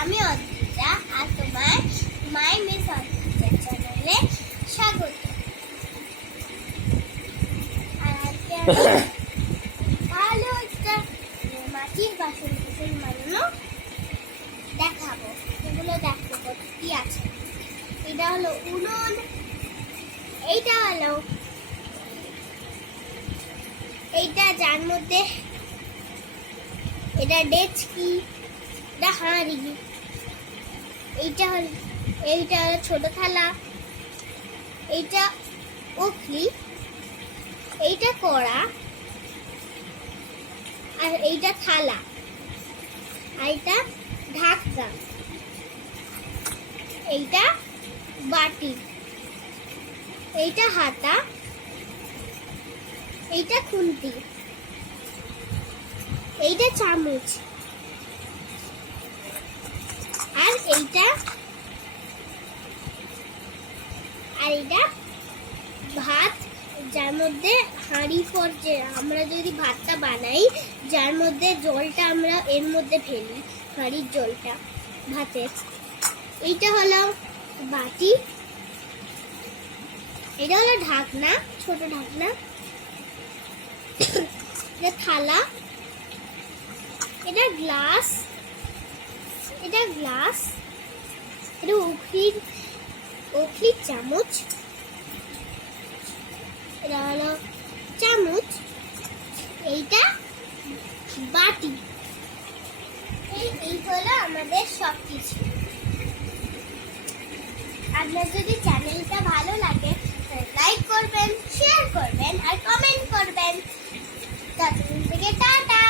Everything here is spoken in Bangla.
আমি অদ্রিজা আর তোমার মাই মিস অদ্রিজা চ্যানেলে স্বাগত। আর আজকে আমি ভালো একটা মাটির বাসন বানানো দেখাবো। এগুলো দেখো কি আছে। এটা হলো উনুন, এইটা যার মধ্যে এটা ডেচকি, এটা হাঁড়ি, এইটা হলো ছোট থালা, এইটা ওখলি, এইটা কড়া, আর এইটা থালা, আর এইটা ঢাকনা, এইটা বাটি, এইটা হাতা, এইটা খুন্তি, এইটা চামচ, আর এইটা ভাত, যার মধ্যে হাঁড়ি যে আমরা যদি ভাতটা বানাই, যার মধ্যে জলটা আমরা এর মধ্যে ফেলি, হাঁড়ির জলটা ভাতের। এইটা হলো বাটি, এটা হলো ঢাকনা, ছোট ঢাকনা, এটা থালা, এটা গ্লাস, এটা ওখলির চামচ, এটা হলো চামচ, এইটা বাটি। এই হলো আমাদের সবকিছু। আপনার যদি চ্যানেলটা ভালো লাগে লাইক করবেন, শেয়ার করবেন আর কমেন্ট করবেন। ততদিন থেকে টাটা।